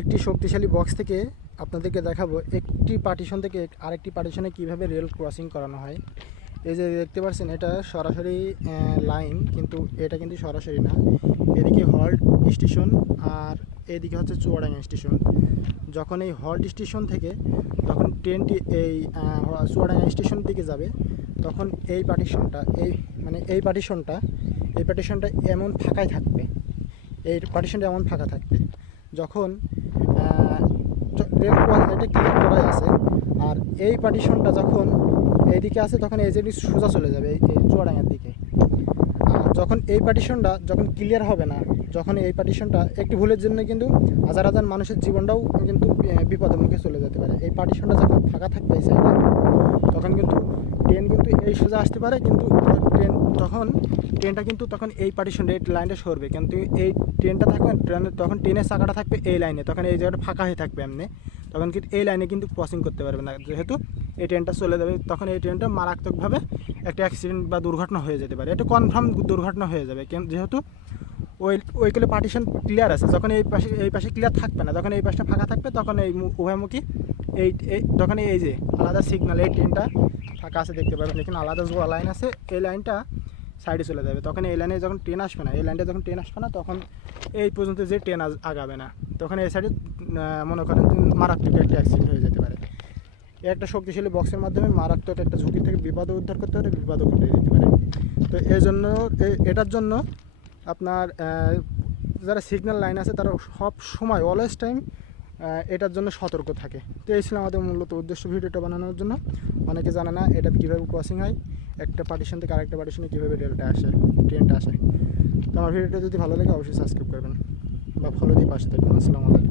একটি শক্তিশালী বক্স থেকে আপনাদেরকে দেখাবো একটি পার্টিশন থেকে আরেকটি পার্টিশনে কিভাবে রেল ক্রসিং করানো হয়। এই যে দেখতে পাচ্ছেন এটা সরাসরি লাইন, কিন্তু এটা কিন্তু সরাসরি না। এদিকে হল্ট স্টেশন আর এদিকে হচ্ছে চুয়াডাঙ্গা স্টেশন। যখন এই হল্ট স্টেশন থেকে যখন ট্রেনটি এই চুয়াডাঙ্গা স্টেশনের দিকে যাবে, তখন এই পার্টিশনটা এই পার্টিশনটা এমন ফাঁকাই থাকবে, এই পার্টিশনটা এমন ফাঁকা থাকবে। যখন রেল এটা ক্লিয়ার করাই আছে, আর এই পার্টিশনটা যখন এইদিকে আছে তখন এই যে সোজা চলে যাবে এই চুয়াডাঙ্গার দিকে। আর যখন এই পার্টিশনটা যখন ক্লিয়ার হবে না, যখন এই পার্টিশনটা একটি ভুলের জন্য কিন্তু হাজার হাজার মানুষের জীবনটাও কিন্তু বিপদের মুখে চলে যেতে পারে। এই পার্টিশনটা যখন ফাঁকা থাকবে এই সাইডে, তখন কিন্তু ট্রেন কিন্তু এই সোজা আসতে পারে, কিন্তু ট্রেনটা কিন্তু তখন এই পার্টিশনটা এই লাইনটা সরবে, কিন্তু এই ট্রেনটা থাকবে তখন ট্রেনের চাকাটা থাকবে এই লাইনে, তখন এই জায়গাটা ফাঁকা হয়ে থাকবে এমনি, তখন কিন্তু এই লাইনে কিন্তু ক্রসিং করতে পারবে না, যেহেতু এই ট্রেনটা চলে যাবে। তখন এই ট্রেনটা মারাত্মকভাবে একটা অ্যাক্সিডেন্ট বা দুর্ঘটনা হয়ে যেতে পারে, এটা কনফার্ম দুর্ঘটনা হয়ে যাবে, যেহেতু ওইগুলো পার্টিশন ক্লিয়ার আছে। যখন এই পাশে ক্লিয়ার থাকবে না, যখন এই পাশটা ফাঁকা থাকবে, তখন এই উভয়মুখী তখন এই যে আলাদা সিগন্যাল, এই ট্রেনটা ফাঁকা আছে দেখতে পাবেন, এখানে আলাদা যে লাইন আছে এই লাইনটা সাইডে চলে যাবে। তখন এই লাইনে যখন ট্রেন আসবে না, তখন এই পর্যন্ত যে ট্রেন আগাবে না, তখন এই সাইডে মনে করেন মারাত্মক একটা অ্যাক্সিডেন্ট হয়ে যেতে পারে। একটা শক্তিশালী বক্সের মাধ্যমে মারাত্মক একটা ঝুঁকি থেকে বিপদও উদ্ধার করতে পারে, বিপদও ঘটে যেতে পারে। তো এটার জন্য আপনার যারা সিগন্যাল লাইন আছে তারা সব সময় অলওয়েজ টাইম এটার জন্য সতর্ক থাকে। তো এই ছিল আমাদের মূলত উদ্দেশ্য ভিডিওটা বানানোর জন্য। অনেকে জানে না এটা কীভাবে ক্রসিং হয়, একটা পার্টিশন থেকে আরেকটা পার্টিশনে কীভাবে ট্রেনটা আসে। তো আমার ভিডিওটা যদি ভালো লাগে অবশ্যই সাবস্ক্রাইব করবেন বা ফলো দিয়ে পাশে থাকবেন। আসসালামু আলাইকুম।